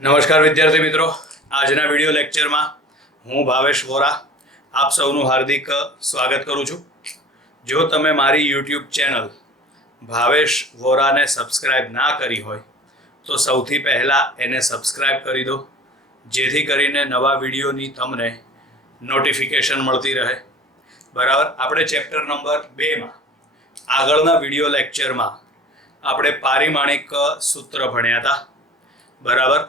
નમસ્કાર વિદ્યાર્થી મિત્રો, આજના વિડીયો લેક્ચરમાં હું ભાવેશ વોરા આપ સૌનું હાર્દિક સ્વાગત કરું છું. જો તમે મારી યુટ્યુબ ચેનલ ભાવેશ વોરાને સબસ્ક્રાઇબ ના કરી હોય તો સૌથી પહેલાં એને સબસ્ક્રાઇબ કરી દો, જેથી કરીને નવા વિડીયોની તમને નોટિફિકેશન મળતી રહે. બરાબર. આપણે ચેપ્ટર નંબર 2માં આગળના વિડીયો લેક્ચરમાં આપણે પારિમાણિક સૂત્ર ભણ્યા હતા. બરાબર.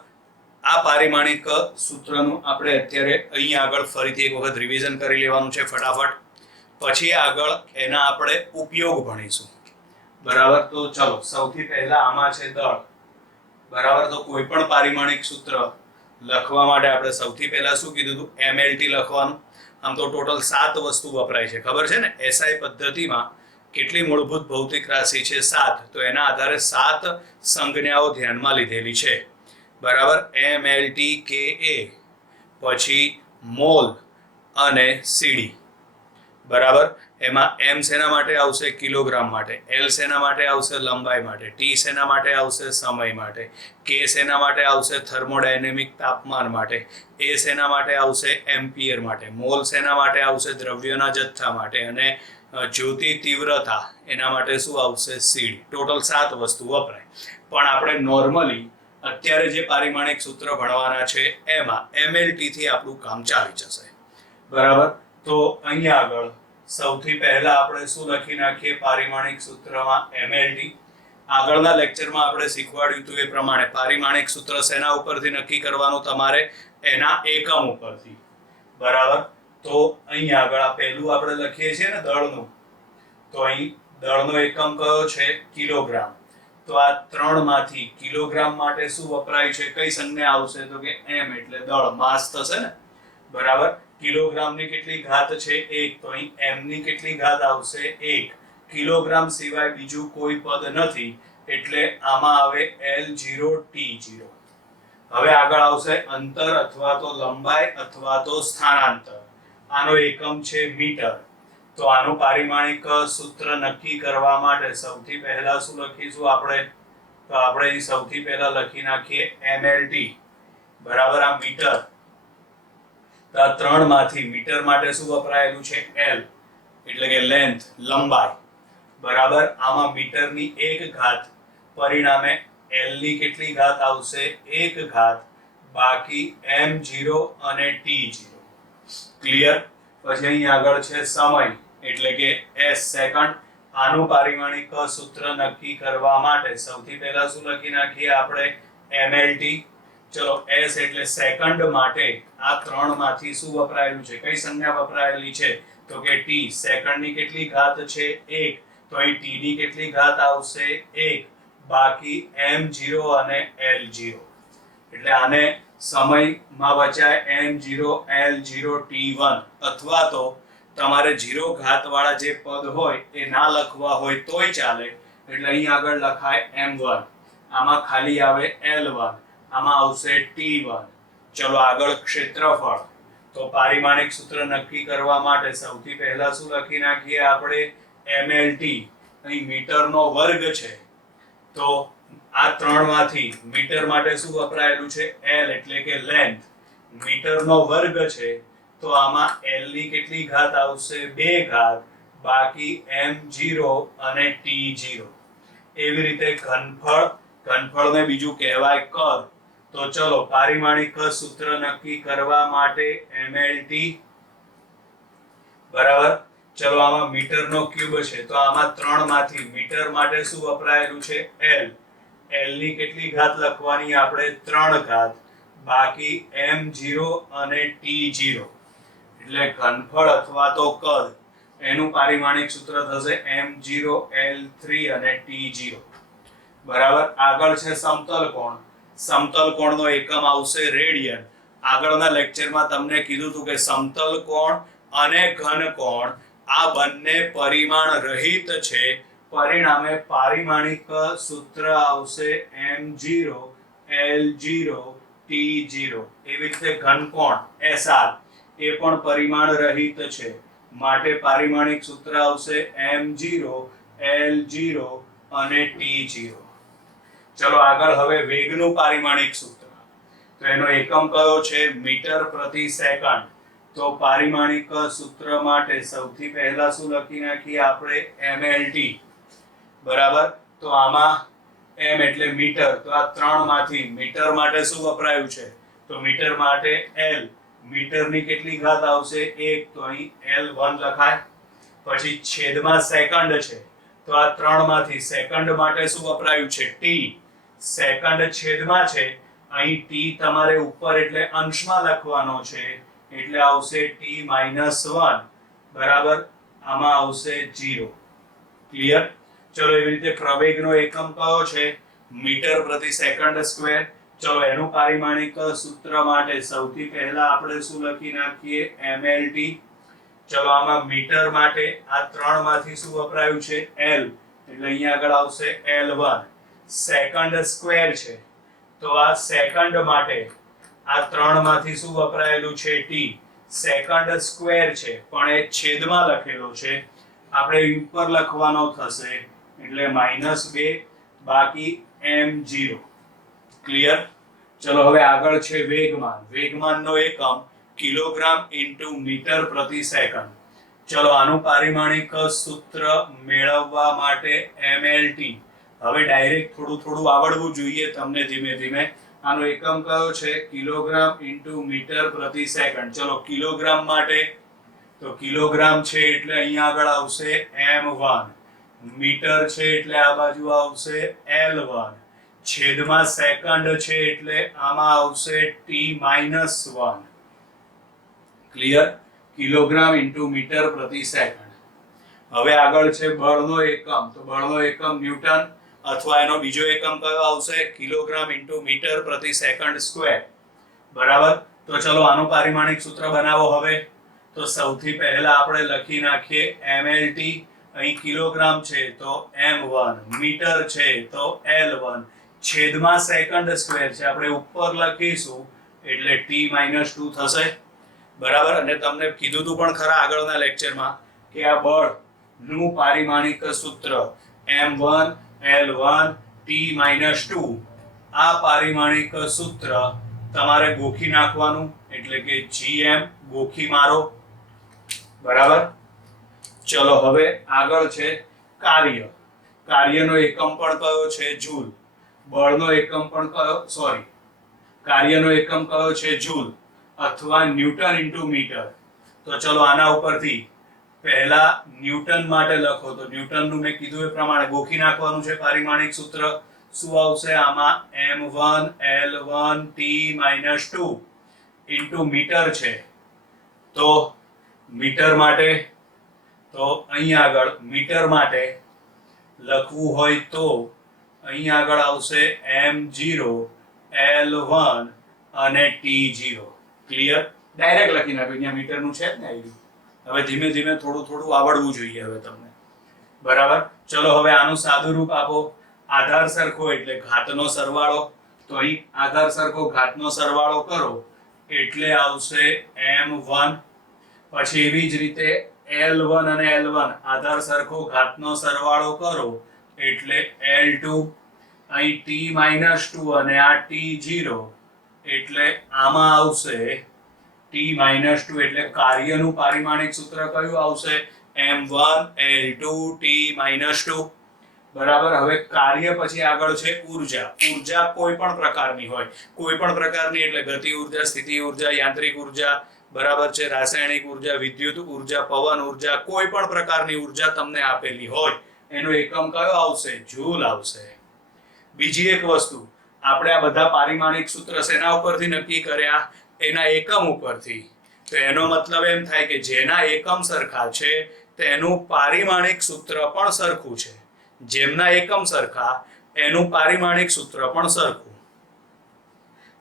આ પારિમાણિક સૂત્રનું આપણે અત્યારે અહીં આગળ ફરીથી એક વખત રિવિઝન કરી લેવાનું છે ફટાફટ. પછી આગળ એના આપણે ઉપયોગ ભણીશું. બરાબર. તો ચલો, સૌથી પહેલા આમાં છે દળ. બરાબર. તો કોઈ પણ પારિમાણિક સૂત્ર લખવા માટે આપણે સૌથી પહેલા શું કીધું હતું? એમએલટી લખવાનું. આમ તો ટોટલ 7 વસ્તુ વપરાય છે, ખબર છે ને? એસઆઈ પદ્ધતિમાં કેટલી મૂળભૂત ભૌતિક રાશિ છે? 7. તો એના આધારે 7 સંજ્ઞાઓ ધ્યાનમાં લીધેલી છે. બરાબર. એમએલટી કે એ, પછી મોલ અને સીડી. બરાબર. એમાં એમ શેના માટે આવશે? કિલોગ્રામ માટે. એલ શેના માટે આવશે? લંબાઈ માટે. ટી શેના માટે આવશે? સમય માટે. કે શેના માટે આવશે? થર્મોડાયનેમિક તાપમાન માટે. એ શેના માટે આવશે? એમ્પિયર માટે. મોલ શેના માટે આવશે? દ્રવ્યના જથ્થા માટે. અને જ્યોતિ તીવ્રતા એના માટે શું આવશે? સીડી. ટોટલ 7 વસ્તુ વપરાય. પણ આપણે નોર્મલી અત્યારે જે પારિમાણિક સૂત્ર ભણવાના છે એમાં એમએલટી થી આપણું કામ ચાલી જશે. બરાબર. તો અહીંયા આગળ સૌથી પહેલા આપણે શું લખી નાખીએ પારિમાણિક સૂત્રમાં? એમએલટી. આગળના લેક્ચરમાં આપણે શીખવાડ્યું હતું એ પ્રમાણે પારિમાણિક સૂત્ર શેના ઉપરથી નક્કી કરવાનું? તમારે એના એકમ ઉપરથી. બરાબર. તો અહીં આગળ આ પહેલું આપણે લખીએ છીએ ને દળનું, તો અહીં દળનો એકમ કયો છે? કિલોગ્રામ. તો આ 3 માંથી કિલોગ્રામ માટે શું વપરાય છે? કઈ સંજ્ઞા આવશે? તો કે એમ, એટલે દળ, માસ થશે ને. બરાબર. કિલોગ્રામની કેટલી ઘાત છે? 1. તો અહીં એમ ની કેટલી ઘાત આવશે? 1. કિલોગ્રામ સિવાય બીજું કોઈ પદ નથી, એટલે આમાં આવે L0 T0. હવે આગળ આવશે અંતર અથવા તો લંબાઈ અથવા તો સ્થાનાંતર. આનો એકમ છે મીટર. તો આનું પારિમાણિક સૂત્ર નક્કી કરવા માટે સૌથી પહેલા શું લખીશું આપણે? તો આપણે અહીં સૌથી પહેલા લખી નાખીએ એમએલટી. બરાબર. આ મીટર. તો આ 3 માંથી મીટર માટે શું વપરાયેલું છે? એલ, એટલે કે લેન્થ, લંબાઈ. બરાબર. આમાં મીટરની 1 ઘાત, પરિણામે એલ ની કેટલી ઘાત આવશે? 1 ઘાત, બાકી m0 અને t0. ક્લિયર? પછી અહીં આગળ છે સમય, એટલે કે s, સેકન્ડ. આનું પારિમાણિક સૂત્ર નક્કી કરવા માટે સૌથી પહેલા શું લખી નાખીએ આપણે? એમએલટી. ચલો, s એટલે સેકન્ડ માટે આ 3 માંથી શું વપરાયેલું છે? કઈ સંજ્ઞા વપરાયેલી છે? તો કે t. સેકન્ડની કેટલી ઘાત છે? 1. તો અહીં t ની કેટલી ઘાત આવશે? 1, બાકી m0 અને l0. એટલે આને સમયમાં વચાય m0 l0 t1, અથવા તો તમારે 0 ઘાત વાળા જે પદ હોય એ ના લખવા હોય તોય ચાલે. એટલે અહીં આગળ લખાય m1. આમાં ખાલી આવે l1. આમાં આવશે t1. ચલો આગળ ક્ષેત્રફળ. તો પારિમાણિક સૂત્ર નક્કી કરવા માટે સૌથી પહેલા શું લખી નાખીએ આપણે? એમએલટી. અહીં મીટરનો વર્ગ છે, તો આ 3 માંથી મીટર માટે શું વપરાયેલું છે? l, એટલે કે લેન્થ. મીટરનો વર્ગ છે, તો આમાં l ની કેટલી ઘાત આવશે? 2 ઘાત, બાકી m0 અને t0. એવી રીતે ઘનફળ. ઘનફળને બીજું કહેવાય કદ. તો ચલો, પારિમાણિક સૂત્ર નક્કી કરવા માટે એમએલટી. બરાબર. ચલો, આમાં મીટરનો ક્યુબ છે, તો આમાં 3 માંથી મીટર માટે શું વપરાયેલું છે? l. l ની કેટલી ઘાત લખવાની આપણે? 3 ઘાત, બાકી m0 અને t0. એટલે ઘનફળ અથવા તો કદ, એનું પારિમાણિક સૂત્ર થશે m0 l3 અને t0. બરાબર. આગળ છે સમતલ કોણ. સમતલ કોણનો એકમ આવશે રેડિયન. આગળના લેક્ચરમાં તમને કીધું હતું કે સમતલ કોણ અને ઘન કોણ આ બંને પરિમાણ રહિત છે, પરિણામે પારિમાણિક સૂત્ર આવશે m0 l0 t0. એવી રીતે ઘનકોણ SR એ પણ પરિમાણ રહિત છે, માટે પારિમાણિક સૂત્ર આવશે m0 l0 અને t0. ચલો આગળ હવે વેગનું પારિમાણિક સૂત્ર. તો એનો એકમ કયો છે? મીટર પ્રતિ સેકન્ડ. તો પારિમાણિક સૂત્ર માટે સૌથી પહેલા શું લખી નાખીએ આપણે? mlt. બરાબર. તો આમાં m એટલે મીટર, તો આ 3 માંથી મીટર માટે શું વપરાયું છે? તો મીટર માટે l. મીટરની કેટલી ઘાત આવશે? 1. તો અહીં l1 લખાય. પછી છેદમાં સેકન્ડ છે, તો આ 3 માંથી સેકન્ડ માટે શું વપરાયું છે? t. સેકન્ડ છેદમાં છે, અહીં t તમારે ઉપર એટલે અંશમાં લખવાનો છે, એટલે આવશે t-1. બરાબર. આમાં આવશે 0. ક્લિયર? ચલો એવી રીતે પ્રવેગનો એકમ કયો છે? મીટર પ્રતિ સેકન્ડ સ્ક્વેર. ચલો એનું પારિમાણિક સૂત્ર માટે સૌથી પહેલા આપણે શું લખી નાખીએ? mlt. ચલો આમાં મીટર માટે આ 3 માંથી શું વપરાયું છે? l. એટલે અહીંયા આગળ આવશે l1. સેકન્ડ સ્ક્વેર છે, તો આ સેકન્ડ માટે આ 3 માંથી શું વપરાયેલું છે? t. સેકન્ડ સ્ક્વેર છે પણ એ છેદમાં લખેલો છે, આપણે ઉપર લખવાનો થશે, એટલે -2 બાકી m0. ક્લિયર? ચલો હવે આગળ છે વેગમાન. વેગમાનનો એકમ કિલોગ્રામ ઇન્ટુ મીટર પ્રતિ સેકન્ડ. ચલો આનું પારિમાણિક સૂત્ર મેળવવા માટે mlt. હવે ડાયરેક્ટ થોડું થોડું આવડવું જોઈએ તમને ધીમે ધીમે. આનો એકમ કયો છે? કિલોગ્રામ ઇન્ટુ મીટર પ્રતિ સેકન્ડ. ચલો કિલોગ્રામ માટે તો કિલોગ્રામ છે એટલે અહીંયા આગળ આવશે m1. મીટર છે એટલે આ બાજુ આવશે l1. છેદમાં સેકન્ડ છે એટલે આમાં આવશે t-1. Clear? Kilogram into metre પ્રતિ સેકન્ડ. હવે આગળ છે બળનો એકમ. તો બળનો એકમ ન્યૂટન, અથવા એનો બીજો એકમ કયો આવશે? કિલોગ્રામ ઇન્ટુ મીટર પ્રતિ સેકન્ડ સ્ક્વેર. બરાબર. તો ચલો આનું પારિમાણિક સૂત્ર બનાવો હવે. તો સૌથી પહેલા આપણે લખી નાખીએ mlt. અહીં કિલોગ્રામ છે તો m1, મીટર છે તો l1, છેદમાં સેકન્ડ સ્ક્વેર છે, આપણે ઉપર લખીશું એટલે t-2 થશે. બરાબર. અને તમને કીધું તું પણ ખરા આગળના લેક્ચરમાં કે આ બળનું પારિમાણિક સૂત્ર m1 l1 t-2, આ પારિમાણિક સૂત્ર તમારે ગોખી નાખવાનું, એટલે કે gm ગોખી મારો. બરાબર. ચલો હવે આગળ છે કાર્ય. કાર્યનો એકમ પણ કયો છે? જૂલ. બળનો એકમ પણ કયો? કાર્યનો એકમ કયો છે? જૂલ અથવા ન્યૂટન ઇન્ટુ મીટર. તો ચલો આના ઉપરથી પહેલા ન્યૂટન માટે લખો. તો ન્યૂટનનું મેં કીધું એ પ્રમાણે ગોખી નાખવાનું છે પારિમાણિક સૂત્ર. શું આવશે આમાં? m1 l1 t-2 into metre છે, તો મીટર માટે તો અહીં આગળ મીટર માટે લખવું હોય તો અહીં આગળ આવશે m0 l1 અને t0. ક્લિયર? ડાયરેક્ટ લખી નાખ્યું. અહીંયા મીટરનું છે જ ને આવી. હવે ધીમે ધીમે થોડું થોડું આવડવું જોઈએ હવે તમને. બરાબર. ચલો હવે આનું સાદું રૂપ આપો. આધાર સરખો એટલે ઘાતનો સરવાળો. તો અહીં આધાર સરખો ઘાતનો સરવાળો કરો એટલે આવશે m1. પછી એવી જ રીતે l1 અને l1 આધાર સરખો ઘાતનો સરવાળો કરો એટલે l2. અહીં t-2 અને આ t0 એટલે આમાં આવશે t-2. એટલે કાર્યનું પારિમાણિક સૂત્ર કયું આવશે? m1 l2 t-2. બરાબર. હવે કાર્ય પછી આગળ છે ઊર્જા. ઊર્જા કોઈ પણ પ્રકારની હોય, કોઈ પણ પ્રકારની એટલે ગતિ ઊર્જા, સ્થિતિ ઊર્જા, યાંત્રિક ઊર્જા, બરાબર છે, રાસાયણિક ઊર્જા, વિદ્યુત ઊર્જા, પવન ઊર્જા, કોઈ પણ પ્રકારની ઊર્જા તમને આપેલી હોય એનો એકમ કયો આવશે? જૂલ આવશે. બીજી એક વસ્તુ, આપણે આ બધા પારિમાણિક સૂત્ર શેના ઉપરથી નક્કી કર્યા? એના એકમ ઉપરથી. તો એનો મતલબ એમ થાય કે જેના એકમ સરખા છે તેનું પારિમાણિક સૂત્ર પણ સરખું છે. જેમના એકમ સરખા એનું પારિમાણિક સૂત્ર પણ સરખું.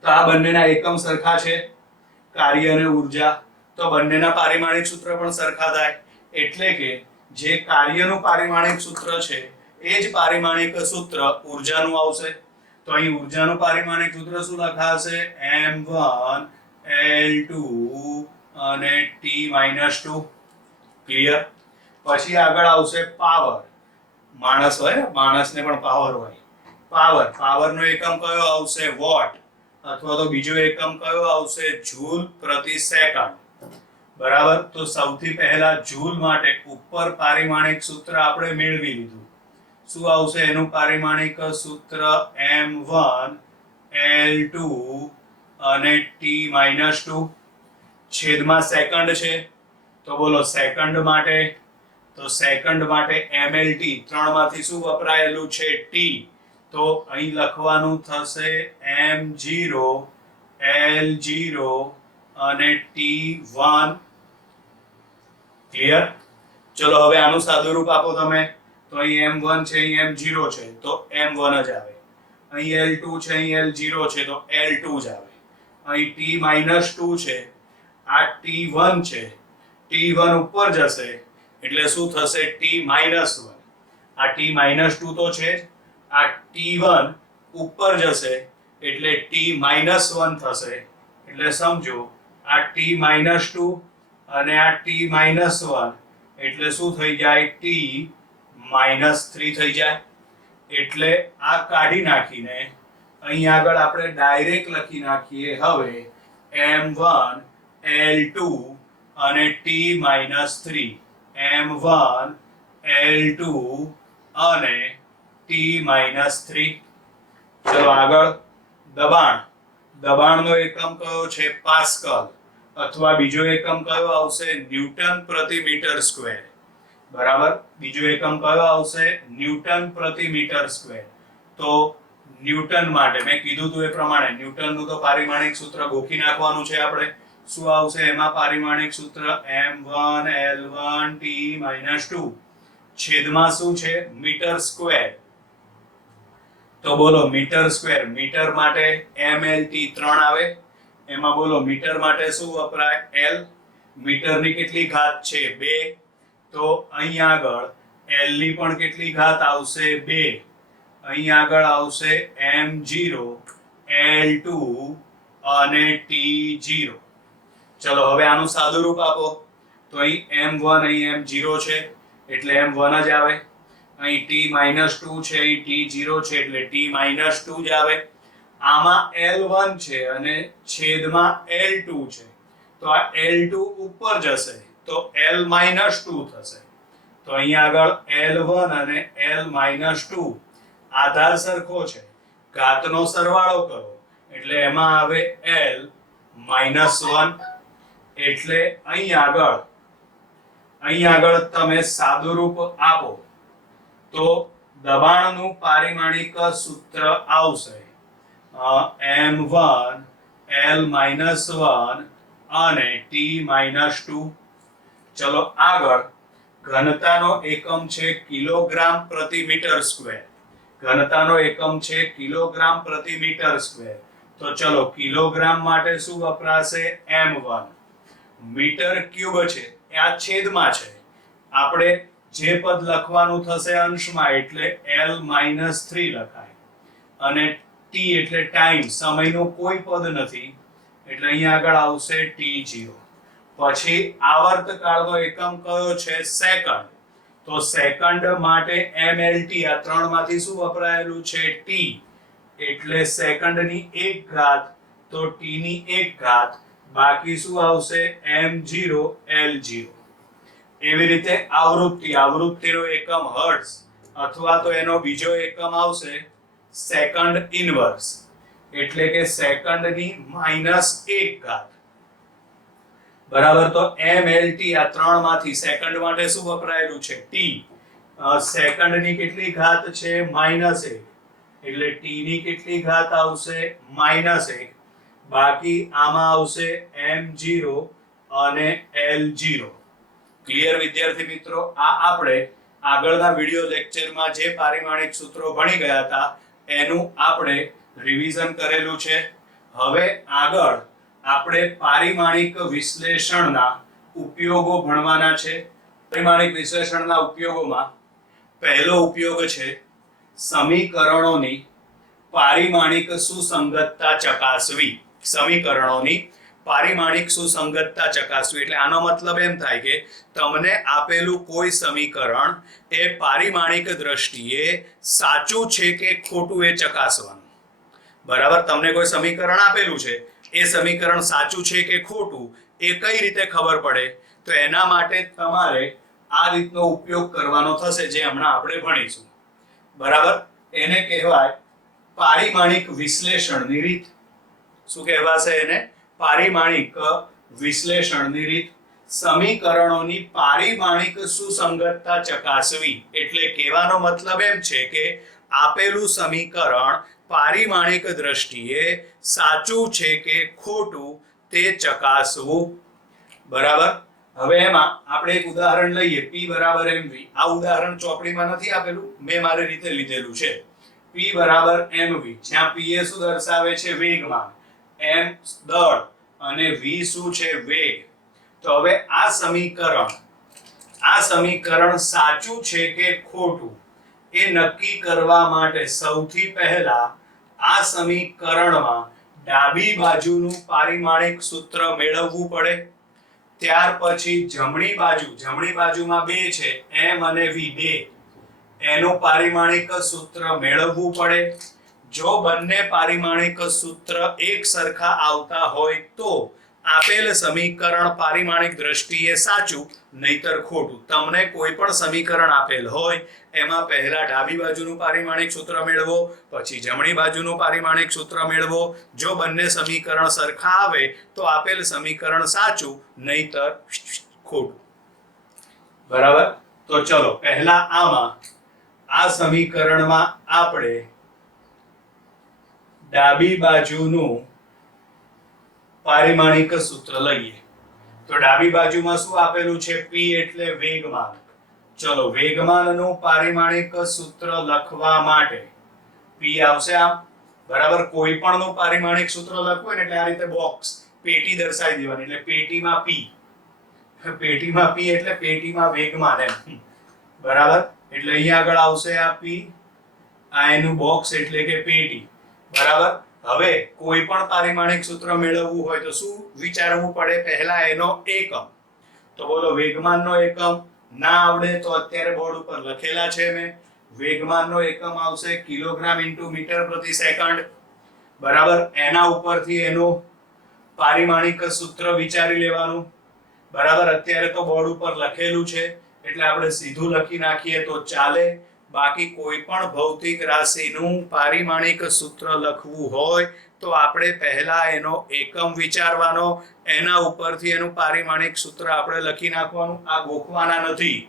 તો આ બંનેના એકમ સરખા છે, કાર્ય અને ઊર્જા, તો બંનેના પારિમાણિક સૂત્ર પણ સરખા થાય. એટલે કે જે કાર્યનું પારિમાણિક સૂત્ર છે એ જ પારિમાણિક સૂત્ર ઊર્જાનું આવશે. તો અહીં ઊર્જાનું પારિમાણિક સૂત્ર શું લખાશે? m1 l2 અને t-2. ક્લિયર? પછી આગળ આવશે પાવર. માણસ હોય ને, માણસને પણ પાવર હોય. પાવરનો એકમ કયો આવશે? વોટ અથવા તો બીજો એકમ કયો આવશે જૂલ પ્રતિ સેકન્ડ બરાબર. તો સૌથી પહેલા જૂલ માટે ઉપર પારિમાણિક સૂત્ર આપણે મેળવી લીધું. શું આવશે એનું પારિમાણિક સૂત્ર m1 L2 અને T-2 છેદમાં સેકન્ડ છે તો બોલો સેકન્ડ માટે. તો સેકન્ડ માટે mlt ત્રણમાંથી શું વપરાયેલું છે t તો અહીં લખવાનું થશે m0 L0 અને T1 ક્લિયર. ચલો હવે આનું સાદુરૂપ આપો તમે. તો અહીં m1 છે અહીં m0 છે તો m1 જ આવે. અહીં L2 છે અહીં L0 છે તો L2 જ આવે. અહીં T-2 છે આ T1 છે T1 ઉપર જશે એટલે શું થશે T-1. આ T-2 તો છે જ. આ T1 ઉપર જશે એટલે T-1 થશે. એટલે સમજો આ T-2 અને આ T-1 એટલે શું થઈ જાય T-3 થઈ જાય. એટલે આ કાઢી નાખીને અહીં આગળ આપણે ડાયરેક્ટ લખી નાખીએ હવે m1 L2 અને T-3 m1 L2 અને T-3. ચલો આગળ દબાણ. દબાણનો એકમ કયો છે પાસ્કલ અથવા બીજો એકમ કયો આવશે ન્યૂટન પ્રતિ મીટર સ્ક્વેર બરાબર. બીજો એકમ કયો આવશે ન્યૂટન પ્રતિ મીટર સ્ક્વેર. તો ન્યૂટન માટે મેં કીધું હતું એ પ્રમાણે ન્યૂટનનું તો પારિમાણિક સૂત્ર ગોખી નાખવાનું છે આપણે. શું આવશે એમાં પારિમાણિક સૂત્ર m1 L1 T-2 છેદમાં શું છે મીટર સ્ક્વેર. તો બોલો મીટર સ્ક્વેર. મીટર માટે mlt 3 આવે. એમાં બોલો મીટર માટે શું વપરાય l. મીટરની કેટલી ઘાત છે 2 તો અહીં આગળ l ની પણ કેટલી ઘાત આવશે 2. અહીં આગળ આવશે m0 L2 અને T0. ચલો હવે આનું સાદુરૂપ આપો. તો અહીં m1 અહીં m0 છે એટલે m1 જ આવે. અહીં T-2 છે અહીં T0 છે એટલે T-2 જ આવે. આમાં L1 છે અને છેદમાં L2 છે તો આ L2 ઉપર જશે તો L-2 થશે. તો અહીં આગળ L1 અને L-2 આધાર સરખો છે ઘાતનો સરવાળો કરો એટલે એમાં આવે L-1. એટલે અહીં આગળ તમે સાદુરૂપ આપો તો દબાણનું પારિમાણિક સૂત્ર આવશે m1 L-1 અને T-2. ચલો આગળ ઘનતાનો એકમ છે કિલોગ્રામ પ્રતિ મીટર સ્ક્વેર. ઘનતાનો એકમ છે કિલોગ્રામ પ્રતિ મીટર સ્ક્વેર. તો ચલો કિલોગ્રામ માટે શું વપરાશે m1. મીટર ક્યુબ છે આ છેદમાં છે. આપણે જે પદ લખવાનું થશે અંશમાં એટલે L-3 લખાય અને t એટલે ટાઈમ સમયનો કોઈ પદ નથી એટલે અહીંયા આગળ આવશે T0. પછી આવર્તકાળનો એકમ કયો છે સેકન્ડ. તો સેકન્ડ માટે mlt આ ત્રણમાંથી શું વપરાયેલું છે t એટલે સેકન્ડની 1 ઘાત તો t ની 1 ઘાત બાકી શું આવશે m0 L0. એવી રીતે આવૃત્તિનો એકમ હર્ટ્ઝ અથવા તો એનો બીજો એકમ આવશે સેકન્ડ ઇનવર્સ એટલે કે સેકન્ડની -1 ઘાત બરાબર. તો mlt આ ત્રણમાંથી સેકન્ડ માટે શું વપરાયેલું છે t. સેકન્ડની કેટલી ઘાત છે -1 એટલે t ની કેટલી ઘાત આવશે -1 બાકી આમાં આવશે m0 અને L0. ક્લિયર વિદ્યાર્થી મિત્રો. આ આપણે આગળના વિડિયો લેક્ચરમાં જે પારિમાણિક સૂત્રો ભણી ગયા હતા એનું આપણે રિવિઝન કરેલું છે. હવે આગળ આપણે પારિમાણિક વિશ્લેષણના ઉપયોગો ભણવાના છે. પારિમાણિક વિશ્લેષણના ઉપયોગોમાં પહેલો ઉપયોગ છે સમીકરણોની પારિમાણિક સુસંગતતા ચકાસવી. સમીકરણોની પારિમાણિક સુસંગતતા ચકાસવી એટલે આનો મતલબ એમ થાય કે તમને આપેલું કોઈ સમીકરણ એ પારિમાણિક દ્રષ્ટિએ સાચું છે કે ખોટું એ ચકાસવાનું. બરાબર. તમને કોઈ સમીકરણ આપેલું છે, એ સમીકરણ સાચું છે કે ખોટું એ કઈ રીતે ખબર પડે? તો એના માટે તમારે આ રીતનો ઉપયોગ કરવાનો થશે, જે હમણાં આપણે ભણીશું. બરાબર. એને કહેવાય પારિમાણિક વિશ્લેષણની રીત. શું કહેવાશે એને? પારિમાણિક વિશ્લેષણની રીત. સમીકરણોની પારિમાણિક સુસંગતતા ચકાસવી. એટલે કહેવાનો મતલબ એમ છે કે આપેલું સમીકરણ પારિમાણિક દ્રષ્ટિએ સાચું છે કે ખોટું તે ચકાસવું. બરાબર. હવે એમાં આપણે એક ઉદાહરણ લઈએ, P બરાબર mv. આ ઉદાહરણ ચોપડીમાં નથી આપેલું, મેં મારી રીતે લીધેલું છે. P બરાબર mv, જ્યાં P એ શું દર્શાવે છે? વેગમાન. m દળ અને v શું છે? વેગ. તો હવે આ સમીકરણ સાચું છે કે ખોટું એ નક્કી કરવા માટે સૌથી પહેલા આ સમીકરણમાં ડાબી બાજુનું પારિમાણિક સૂત્ર મેળવવું પડે. ત્યાર પછી જમણી બાજુમાં બે છે, m અને v, બે, એનું પારિમાણિક સૂત્ર મેળવવું પડે. જો બંને પારિમાણિક સૂત્ર એક સરખા આવતા હોય તો આપેલ સમીકરણ પારિમાણિક દ્રષ્ટિએ સાચું, નહીતર ખોટું. તમને કોઈ પણ સમીકરણ આપેલ હોય એમાં પહેલા ડાબી બાજુનું પારિમાણિક સૂત્ર મેળવો, પછી જમણી બાજુનું પારિમાણિક સૂત્ર મેળવો. જો બંને સમીકરણ સરખા આવે તો આપેલ સમીકરણ સાચું, નહીતર ખોટું. બરાબર. તો ચલો પહેલા આ સમીકરણમાં આપણે ડાબી બાજુનું પારિમાણિક સૂત્ર લઈએ. તો ડાબી બાજુમાં શું આપેલું છે? P એટલે વેગમાન. ચલો વેગમાનનું પારિમાણિક સૂત્ર લખવા માટે P આવશે આમ. બરાબર. કોઈ પણનું પારિમાણિક સૂત્ર લખવું હોય ને એટલે આ રીતે બોક્સ, પેટી દર્શાવી દેવાની. એટલે પેટીમાં P એટલે પેટીમાં વેગમાન એમ. બરાબર. એટલે અહીંયા આગળ આવશે આ P, આ એનું બોક્સ એટલે કે પેટી. બરાબર. હવે કોઈ પણ પારિમાણિક સૂત્ર મેળવવું હોય તો શું વિચારવું પડે? પહેલા એનો એકમ. તો બોલો વેગમાનનો એકમ ના આવડે તો અત્યારે બોર્ડ ઉપર લખેલા છે મેં. વેગમાનનો એકમ આવશે કિલોગ્રામ ઇન્ટુ મીટર પ્રતિ સેકન્ડ. બરાબર. એના ઉપરથી એનું પારિમાણિક સૂત્ર વિચારી લેવાનું. બરાબર. અત્યારે તો બોર્ડ ઉપર લખેલું છે એટલે આપણે સીધું લખી નાખીએ તો ચાલે. બાકી કોઈ પણ ભૌતિક રાશિનું પારિમાણિક સૂત્ર લખવું હોય તો આપણે પહેલા એનો એકમ વિચારવાનો, એના ઉપરથી એનું પારિમાણિક સૂત્ર આપણે લખી નાખવાનું. આ ગોખવાના નથી.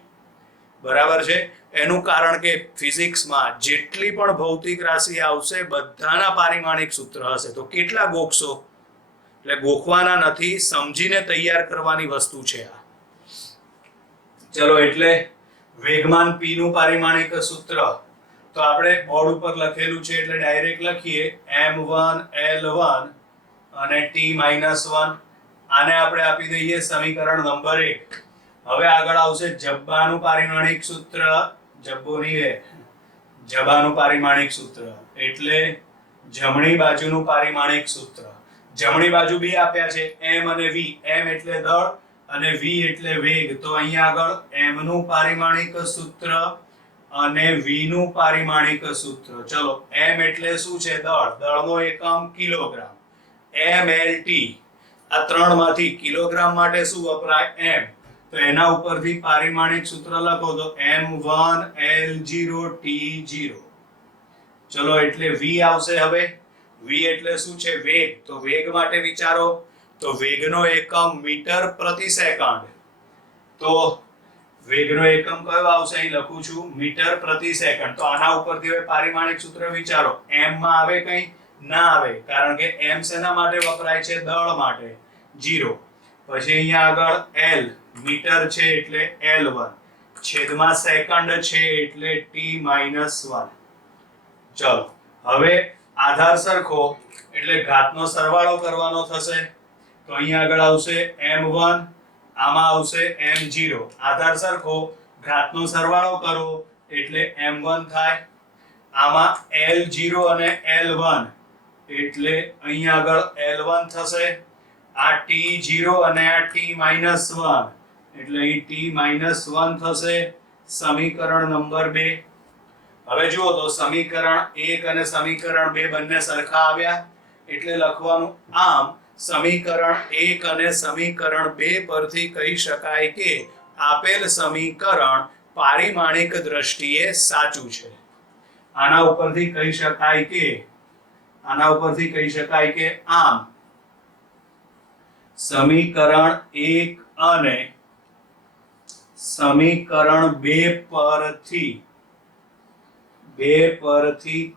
બરાબર છે. એનું કારણ કે ફિઝિક્સમાં જેટલી પણ ભૌતિક રાશિ આવશે બધાના પારિમાણિક સૂત્ર હશે. તો કેટલા ગોખશો? એટલે ગોખવાના નથી, સમજીને તૈયાર કરવાની વસ્તુ છે આ. ચલો એટલે વેગમાન P નું પારિમાણિક સૂત્ર તો આપણે બોર્ડ ઉપર લખેલું છે એટલે ડાયરેક્ટ લખીએ m1 l1 અને t-1. આને આપણે આપી દઈએ સમીકરણ નંબર 1. હવે આગળ આવશે જબ્બાનું પારિમાણિક સૂત્ર. જબાનું પારિમાણિક સૂત્ર એટલે જમણી બાજુનું પારિમાણિક સૂત્ર. જમણી બાજુ બી આપ્યા છે, m અને v. m એટલે દળ અને v એટલે વેગ. તો અહીંયા આગળ m નું પારિમાણિક સૂત્ર અને v નું પારિમાણિક સૂત્ર. ચલો m એટલે શું છે? દળ. દળનો એકમ કિલોગ્રામ. mlt. આ ત્રણમાંથી કિલોગ્રામ માટે શું વપરાય? m. તો એના ઉપરથી પારિમાણિક સૂત્ર લખો તો m1 l0 t0. ચલો એટલે v આવશે. હવે v એટલે શું છે? વેગ. તો વેગ માટે વિચારો તો વેગનો એકમ મીટર પ્રતિ સેકન્ડ. તો વેગનો એકમ કયો આવશે? અહીં લખું છું મીટર પ્રતિ સેકન્ડ. તો આના ઉપરથી હવે પારિમાણિક સૂત્ર વિચારો. m માં આવે કઈ? ના આવે, કારણ કે m શેના માટે વપરાય છે? દળ માટે. 0. પછી અહીંયા આગળ l મીટર છે એટલે l1, છેદમાં સેકન્ડ છે એટલે t-1. ચલો હવે આધાર સરખો એટલે ઘાતનો સરવાળો કરવાનો થશે. તો અહીંયા આગળ આવશે m1, આમાં આવશે m0. આધાર સરખો, ઘાતનો સરવાળો કરો એટલે m1 થાય. આમાં l0 અને l1 એટલે અહીંયા આગળ l1 થશે. આ t0 અને આ t-1 એટલે અહીં t-1 થશે. સમીકરણ નંબર 2. હવે જુઓ તો સમીકરણ 1 અને સમીકરણ 2 બંને સરખા આવ્યા એટલે લખવાનું આમ સમીકરણ 1 અને સમીકરણ 2 પરથી કહી શકાય કે આપેલ સમીકરણ પારિમાણિક દ્રષ્ટિએ સાચું છે. આના ઉપરથી કહી શકાય કે આમ સમીકરણ 1 અને સમીકરણ 2 પરથી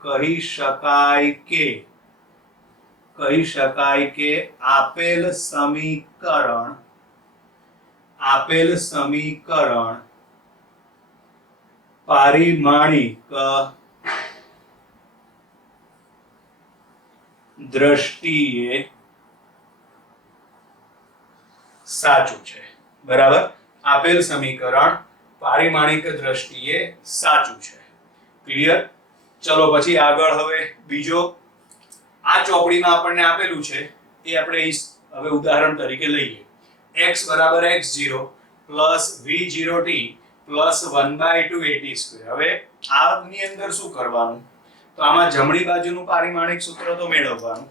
કહી શકાય કે આપેલ સમીકરણ પારિમાણિક દ્રષ્ટિએ સાચું છે. બરાબર, આપેલ સમીકરણ પારિમાણિક દ્રષ્ટિએ સાચું છે. ક્લિયર? ચલો પછી આગળ હવે બીજો આ ચોપડીમાં આપણને આપેલું છે એ આપણે હવે ઉદાહરણ તરીકે લઈએ. x બરાબર x0 plus v0t plus 1/2at². હવે આની અંદર શું કરવાનું? તો આમાં જમણી બાજુનું પારિમાણિક સૂત્ર તો મેળવવાનું,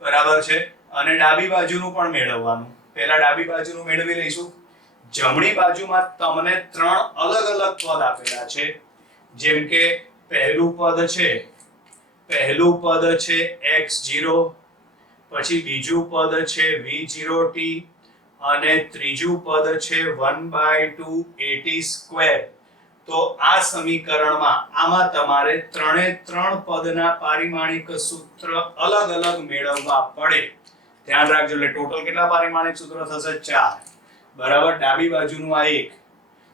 બરાબર છે, અને ડાબી બાજુનું પણ મેળવવાનું. પહેલા ડાબી બાજુનું મેળવી લઈશું. જમણી બાજુમાં તમને 3 અલગ અલગ પદ આપેલા છે. જેમ કે પહેલું પદ છે x0, પછી બીજું પદ છે v0t અને ત્રીજું પદ છે 1/2at². તો આ સમીકરણમાં આમાં તમારે 3 પદના પારિમાણિક સૂત્ર અલગ અલગ મેળવવા પડે. ધ્યાન રાખજો. એટલે ટોટલ કેટલા પારિમાણિક સૂત્રો થશે? 4. બરાબર, ડાબી બાજુનું આ 1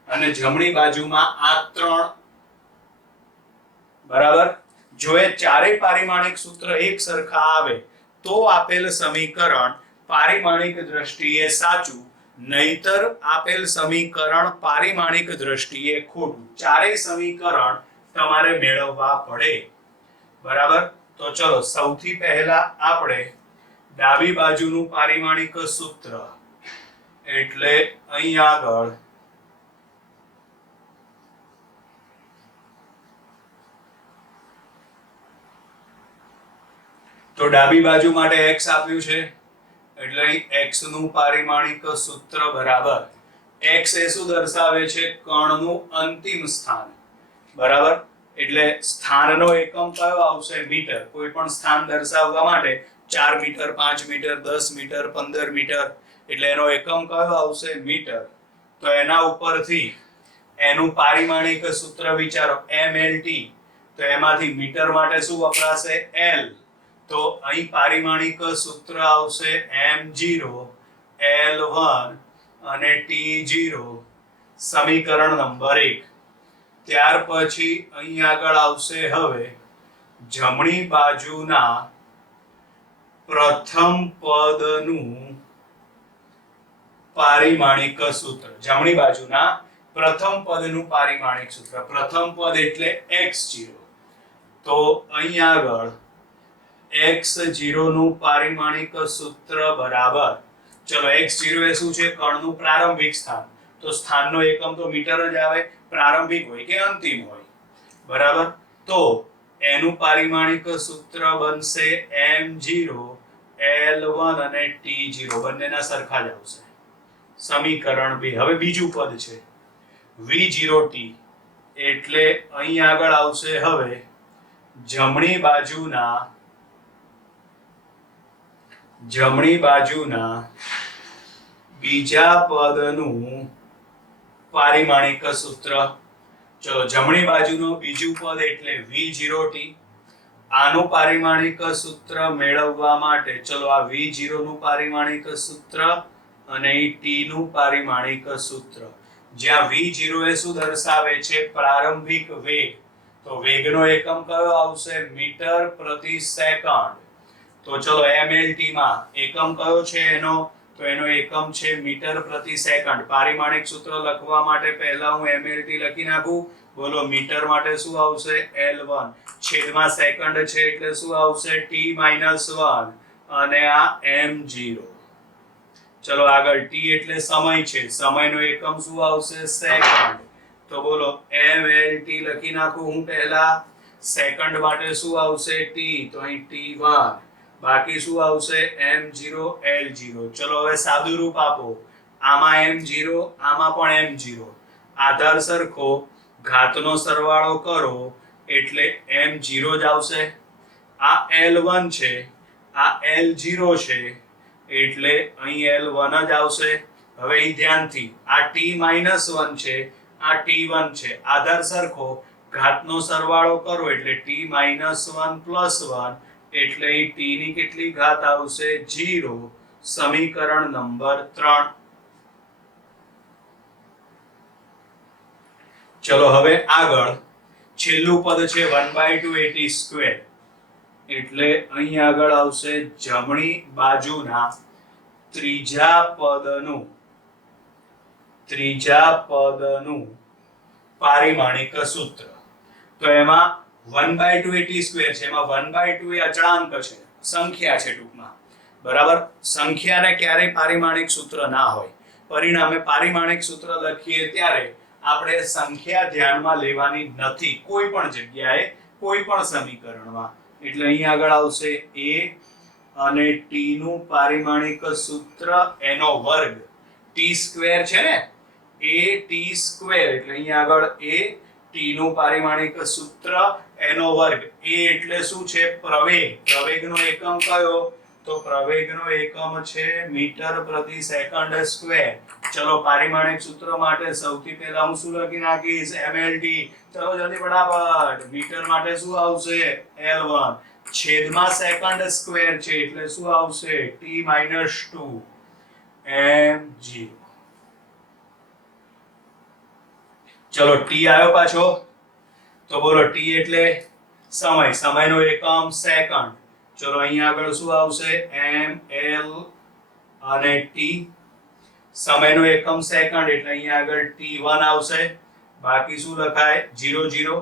અને જમણી બાજુમાં આ 3. બરાબર, જો એ ચારેય પારિમાણિક સૂત્ર એક સરખા આવે તો આપેલ સમીકરણ પારિમાણિક દ્રષ્ટિએ સાચું, નહીતર આપેલ સમીકરણ પારિમાણિક દ્રષ્ટિએ ખોટું. ચારેય સમીકરણ તમારે મેળવવા પડે. બરાબર, તો ચલો સૌથી પહેલા આપણે ડાબી બાજુનું પારિમાણિક સૂત્ર એટલે અહીં આગળ તો ડાબી બાજુ માટે x આપ્યું છે એટલે x નું પારિમાણિક સૂત્ર બરાબર x એ શું દર્શાવે છે? કણનું અંતિમ સ્થાન. બરાબર, એટલે સ્થાનનો એકમ કયો આવશે? મીટર. કોઈ પણ સ્થાન દર્શાવવા માટે 4 મીટર, 5 મીટર, 10 મીટર, 15 મીટર, એટલે એનો એકમ કયો આવશે? મીટર. તો એના ઉપરથી એનું પારિમાણિક સૂત્ર વિચારો mlt. તો એમાંથી મીટર માટે શું વપરાશે? l. તો અહીં પારિમાણિક સૂત્ર આવશે m0, l1 અને t0. સમીકરણ નંબર 1. ત્યાર પછી અહીં આગળ આવશે હવે જમણી બાજુના પ્રથમ પદનું પારિમાણિક સૂત્ર. જમણી બાજુના પ્રથમ પદનું પારિમાણિક સૂત્ર. પ્રથમ પદ એટલે x0. તો અહીં આગળ x0 નું પારિમાણિક સૂત્ર બરાબર, ચલો x0 એ શું છે? કણનું પ્રારંભિક સ્થાન. તો સ્થાનનો એકમ તો મીટર જ આવે, પ્રારંભિક હોય કે અંતિમ હોય. બરાબર, તો એનું પારિમાણિક સૂત્ર બનશે m0, l1 અને t0. બંનેના સરખા જ આવશે. સમીકરણ 2. હવે બીજું પદ છે v0t એટલે અહીં આગળ આવશે હવે જમણી બાજુના બીજા પદનું પારિમાણિક સૂત્ર. ચલો જમણી બાજુનું બીજું પદ એટલે v0t. આનું પારિમાણિક સૂત્ર મેળવવા માટે ચલો આ v0 નું પારિમાણિક સૂત્ર અને t નું પારિમાણિક સૂત્ર. જ્યાં v0 એ શું દર્શાવે છે? પ્રારંભિક વેગ. તો વેગનો એકમ કયો આવશે? મીટર પ્રતિ સેકન્ડ. તો ચલો mlt માં એકમ કયો છે એનો? તો એનો એકમ છે મીટર પ્રતિ સેકન્ડ. પારિમાણિક સૂત્ર લખવા માટે પહેલા હું mlt લખી નાખું. બોલો મીટર માટે શું આવશે? l1. છેદમાં સેકન્ડ છે એટલે શું આવશે? t-1 અને આ m0. ચલો આગળ t એટલે સમય છે. સમયનો એકમ શું આવશે? સેકન્ડ. તો તો બોલો mlt લખી નાખું હું પહેલા, સેકન્ડ માટે શું આવશે t, તો અહીં t1, બાકી શું આવશે m0 l0. ચલો હવે સાદું રૂપ આપો, આમાં m0 આમાં પણ m0, આધાર સરખો, ઘાતનો સરવાળો કરો એટલે m0 જ આવશે. આ l1 છે, આ l0 છે, એટલે અહીં l1 જ આવશે. હવે અહીં ધ્યાનથી આ t-1 છે, આ t1 છે, આધાર સરખો, ઘાતનો સરવાળો કરો એટલે t-1 + 1, એટલે અહીં t ની કેટલી ઘાત આવશે 0. સમીકરણ નંબર 3. ચલો હવે આગળ છેલ્લું પદ છે 1/2 at², એટલે અહીં આગળ આવશે જમણી બાજુના ત્રીજા પદનું પારિમાણિક સૂત્ર. તો એમાં 1/2 at² છે, એમાં 1/2 એ અચળાંક છે, સંખ્યા છે ટૂંકમાં, બરાબર. સંખ્યાને ક્યારેય પારિમાણિક સૂત્ર ના હોય, પરિણામે પારિમાણિક સૂત્ર લખીએ ત્યારે આપણે સંખ્યા ધ્યાનમાં લેવાની નથી કોઈ પણ જગ્યાએ, કોઈ પણ સમીકરણમાં. એટલે અહીં આગળ આવશે a અને t નું પારિમાણિક સૂત્ર એનો વર્ગ, t² છે ને, a(t²), એટલે અહીં આગળ a, t નું પારિમાણિક સૂત્ર એનો વર્ગ. a એટલે શું છે? પ્રવેગ. પ્રવેગનો એકમ કયો? તો પ્રવેગનો એકમ છે મીટર પ્રતિ સેકન્ડ સ્ક્વેર. ચલો પારિમાણિક સૂત્ર માટે સૌથી પહેલા હું શું લખી નાખીશ? mlt. ચલો જલ્દી ફટાફટ. મીટર માટે શું આવશે? l1. છેદમાં સેકન્ડ સ્ક્વેર છે એટલે શું આવશે? t-2 m0. ચલો t આવ્યો પાછો, તો બોલો t એટલે સમય, સમયનો એકમ સેકન્ડ. ચલો અહીંયા આગળ શું આવશે? ml અને t. સમયનો એકમ સેકન્ડ એટલે અહીંયા આગળ t1 આવશે, બાકી શું લખાય? 0 0,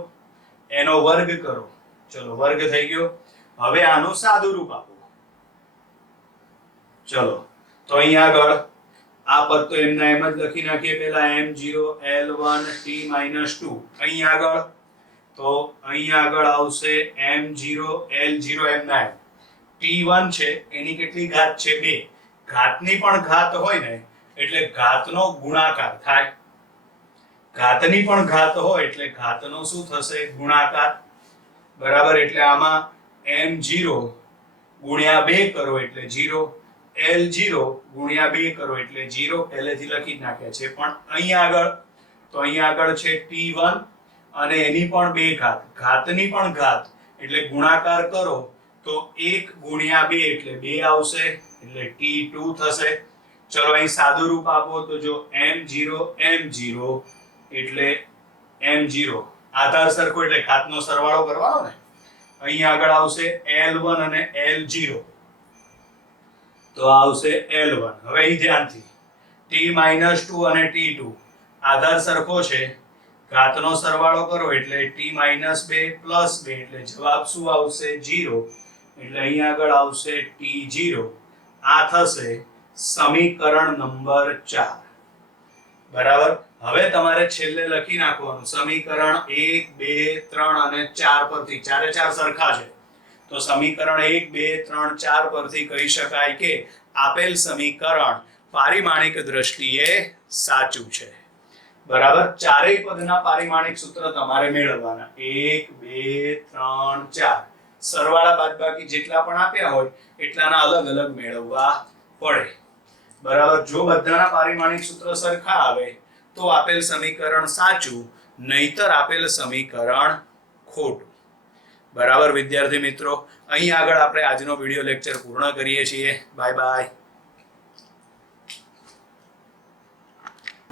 એનો વર્ગ કરો. ચલો વર્ગ થઈ ગયો. હવે આનું સાદું રૂપ આપો. ચલો તો અહીંયા આગળ આ પદ તો એમના એમ જ લખી નાખીએ, પહેલા m0 l1 t-2. અહીં આગળ તો અહીં આગળ આવશે m0 l0 એમના એમ. t1 છે એની કેટલી ઘાત છે? 2. ઘાતની પણ ઘાત હોય ને એટલે ઘાતનો ગુણાકાર થાય. ઘાતની પણ ઘાત હોય એટલે ઘાતનો શું થશે? ગુણાકાર. બરાબર. એટલે આમાં m0 ગુણ્યા 2 કરો એટલે 0, l0 ગુણ્યા 2 કરો એટલે 0. પહેલેથી લખી જ નાખ્યા છે. પણ અહીંયા આગળ તો અહીંયા આગળ છે t1 અને એની પણ 2 ઘાત, ઘાતની પણ ઘાત, એટલે ગુણાકાર કરો તો 1 ગુણ્યા 2 એટલે 2 આવશે, એટલે t2 થશે. ચલો અહીં સાદું રૂપ આપો તો જો m0 m0 એટલે m0 આધાર સરખો એટલે ઘાતનો સરવાળો કરવાનો ને. અહીં આગળ આવશે l1 અને l0, તો આવશે l1. હવે અહીં ધ્યાનથી t-2 અને t2 આધાર સરખો છે, ઘાતનો સરવાળો કરો એટલે t-2 + 2 એટલે જવાબ શું આવશે? 0. એટલે અહીં આગળ આવશે t0. આ થશે સમીકરણ નંબર 4. બરાબર. હવે તમારે છેલ્લે લખી નાખવાનું સમીકરણ 1 2 3 અને 4 પરથી, ચારે ચાર સરખા છે તો સમીકરણ 1 2 3 4 પરથી કહી શકાય કે આપેલ સમીકરણ પારિમાણિક દ્રષ્ટિએ સાચું છે. બરાબર. ચારેય પદના પારિમાણિક સૂત્ર તમારે મેળવવાના, 1 2 3 4. સરવાળા બાદબાકી જેટલા પણ આપ્યા હોય એટલાના અલગ અલગ મેળવવા પડે. બરાબર. જો બધાના પારિમાણિક સૂત્ર સરખા આવે તો આપેલ સમીકરણ સાચું, નહીતર આપેલ સમીકરણ ખોટું. બરાબર વિદ્યાર્થી મિત્રો, અહીં આગળ આપણે આજનો વિડિયો લેક્ચર પૂર્ણ કરીએ છીએ. Bye bye.